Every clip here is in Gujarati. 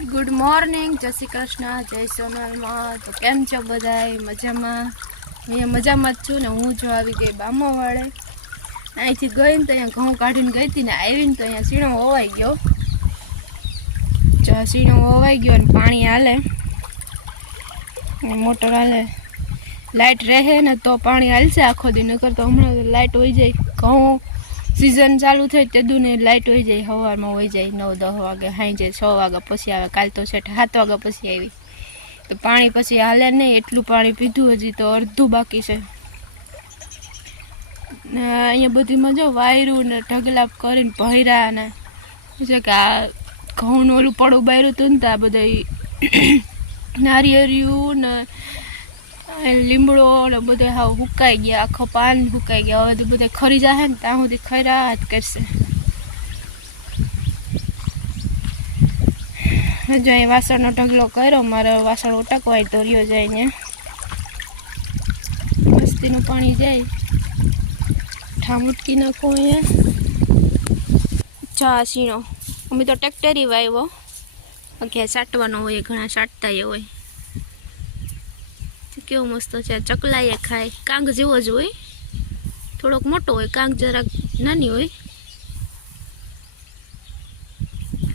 ગુડ મોર્નિંગ જય શ્રી કૃષ્ણ, જય સોનલમાં તો કેમ છો બધાય? મજામાં? અહીંયા મજામાં જ છું ને હું જો આવી ગઈ બામાવાળે. અહીંથી ગઈ ને તો અહીંયા ઘઉં કાઢીને ગઈ હતી ને આવીને તો અહીંયા સીણો હોવાઈ ગયો. જો સીણો હોવાઈ ગયો અને પાણી હાલે. મોટર હાલે. લાઇટ રહે ને તો પાણી હાલશે આખો દી, નકર તો હમણાં લાઇટ હોઈ જાય. ઘઉં સિઝન ચાલુ થઈ તે દુને લાઇટ હોઈ જાય, સવારમાં હોઈ જાય, નવ, દસ વાગે, સાંજે છ વાગ્યા પછી આવે, કાલ તો સેઠ સાત વાગ્યા પછી આવી. તો પાણી પછી હાલે નહીં, એટલું પાણી પીધું હજી તો અડધું બાકી છે. ને અહીંયા બધીમાં જો વાયરું ને ઢગલા કરીને ભર્યા ને છે કે આ ઘઉંનું ઓલું પડું બાયરું હતું ને તો આ બધા નારિયેરિયું ને લીમડો ને બધે હાવ હુકાઈ ગયા, આખો પાન હુકાઈ ગયા. હવે તો બધા ખરી જશે ને ત્યાં સુધી ખરા જ કરશે. હજુ અહીં વાસણનો ઢગલો કર્યો, મારે વાસણ ઉટકવાય તો રહ્યો જાય ને. મસ્તીનું પાણી જાય. ઠામ ઉટકી નાખો અહીંયા. ચા સીણો અમે તો ટ્રેક્ટરી વાવ્યો કે સાટવાનો હોય, ઘણા સાટતા હોય. કેવો મસ્ત છે. ચકલાએ ખાય. કાંગ જેવો જ હોય. થોડોક મોટો હોય. કાંગ જરાક નાની હોય.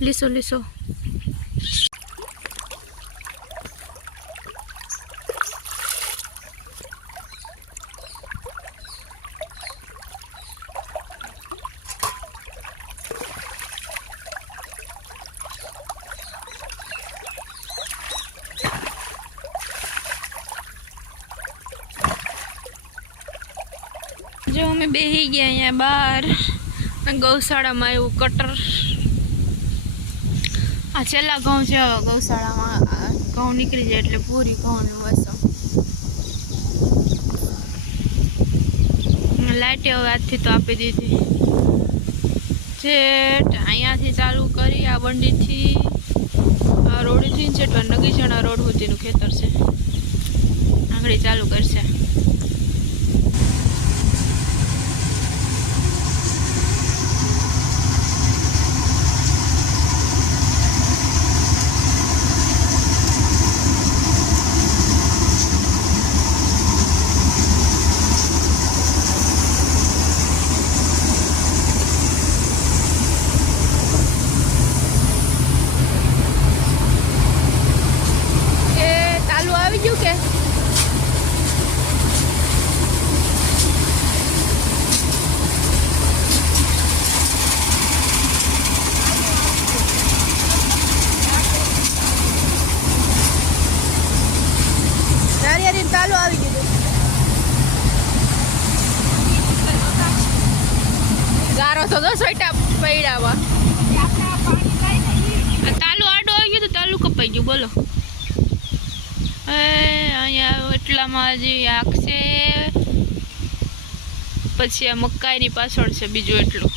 લીસો લીસો. જો અમે બેસી ગયા અહીંયા બહાર. ગૌશાળામાં એવું કટર. આ છેલ્લા ઘઉં છે ગૌશાળામાં ઘઉં નીકળી જાય એટલે પૂરી ઘઉંની વસો. લાઇટે હવે આજથી તો આપી દીધી. છેટ અહીંયાથી ચાલુ કરી આ બંડીથી. આ રોડથી જેટ નગીચણા રોડ સુધીનું ખેતર છે. આગળ ચાલુ કરશે એ તાલુ આવી ગયું કે નારિયેળી તાલુ આવી ગયું ગારો તો દસ પૈડાવા તાલુ આડો આવી ગયું તો તાલુ કપાઈ ગયું, બોલો. એ, અહીંયા એટલામાં હજી આખશે પછી આ મકાઈની પાછળ છે બીજું એટલું.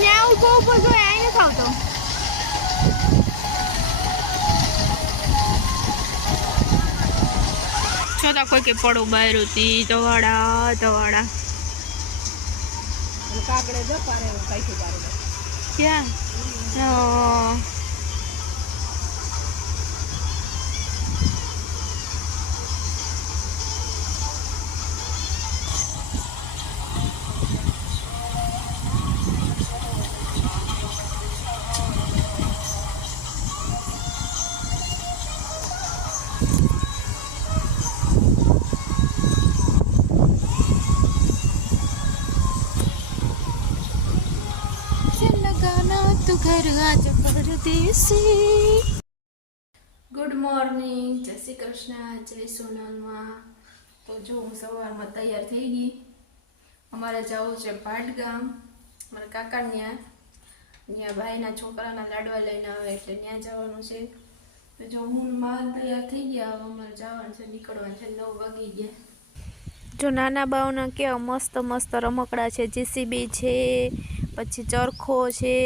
ન્યા ઊભો ઊભો જોઈએ આઈને ખાવતો છતાં કોઈ કે પડો બહાર હતી ધવાડા ધવાડા કાકડે જો પારે કઈથી પારે ક્યાં? પરદેસી ગુડ મોર્નિંગ જય શ્રી કૃષ્ણ જય સોનલમાં. તો જો હું સવારમાં તૈયાર થઈ ગઈ. અમારે જવું છે ભાટ ગામ મારા કાકા ત્યાં ત્યાં ભાઈના છોકરાના લાડવા લઈને આવે એટલે ત્યાં જવાનું છે. તો જો હું માલ તૈયાર થઈ ગયા હવે અમારે જવાનું છે નીકળવાનું છે નવ વાગી ગયા. જો નાના બાઓના કેવા મસ્ત મસ્ત રમકડા છે જીસીબી છે પછી ચરખો છે.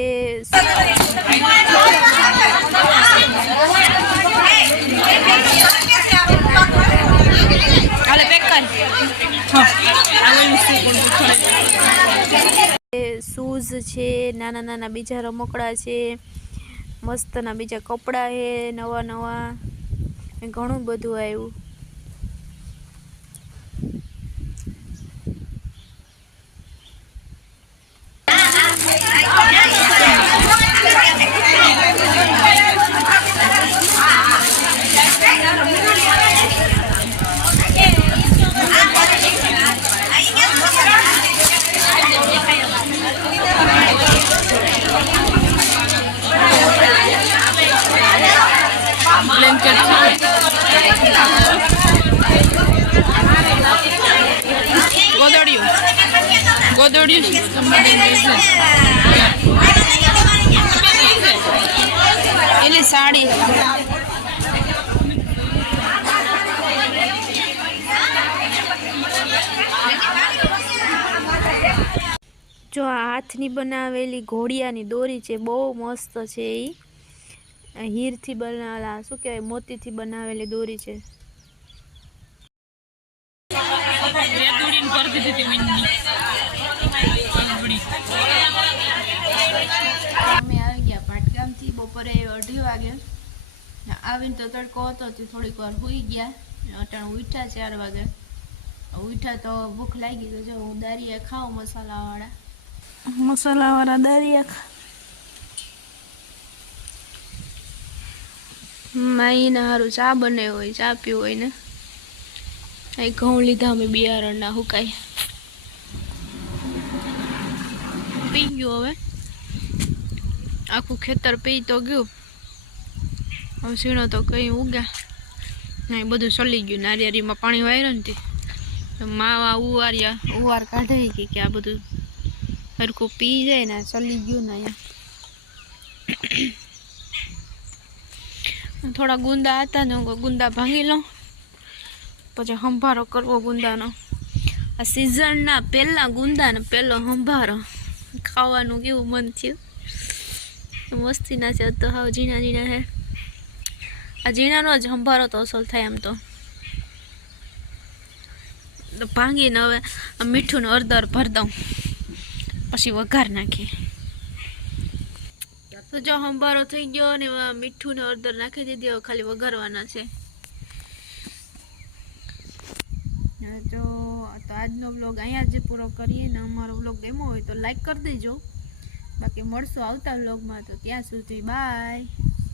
શૂઝ છે નાના નાના બીજા રમકડા છે મસ્તના બીજા કપડાં છે નવા નવા. ઘણું બધું આવ્યું ગોદડિયું. ગોદડિયું. એટલે સાડી. જો આ હાથની બનાવેલી ઘોડિયાની દોરી છે, બહુ મસ્ત છે એ હીરથી બનાવેલા શું કહેવાય મોતીથી બનાવેલી દોરી છે. અમે આવી ગયા પાટગામથી બપોરે અઢી વાગે. આવીને તો તડકો હતો તે થોડીક વાર સૂઈ ગયા. અટાણ ઉઠ્યા ચાર વાગે. ઉઠ્યા તો ભૂખ લાગી તો જો હું દારિયા ખાઉં મસાલાવાળા. મસાલાવાળા દારિયા માઈને સારું ચા બનાવ્યો હોય, ચા પીવું હોય ને. અહીં ઘઉં લીધા, અમે બિયારણના હુકાય પી ગયું હવે. આખું ખેતર પી તો ગયું. હવે સીણો તો કંઈ ઉગ્યા. ને બધું સલી ગયું, નારિયેરીમાં પાણી વાયરું ને માવા ઉવાર્યા, ઉવાર કાઢે કે કે આ બધું હરખું પી જાય ને સલી ગયું ને અહીંયા. થોડા ગુંદા હતા ને ગુંદા ભાંગી લઉં. પછી સંભારો કરવો ગુંદાનો. આ સિઝનના પહેલાં ગુંદાને પહેલો સંભારો ખાવાનું કેવું મન થયું. મસ્તીના છે, તો હાવ ઝીણા ઝીણા હે. આ ઝીણાનો જ સંભારો તો અસલ થાય એમ તો. ભાંગીને હવે મીઠું અડદર ભર દઉં. પછી વઘાર નાખી તો જો સંભારો થઈ ગયો ને હવે મીઠું ને અડદર નાખી દીધી ખાલી વઘારવાના છે. જો તો આજનો બ્લોગ અહીંયા જ પૂરો કરીએ ને અમારો બ્લોગ ગમ્યો હોય તો લાઈક કરી દેજો. બાકી મળશું આવતા બ્લોગમાં તો ત્યાં સુધી બાય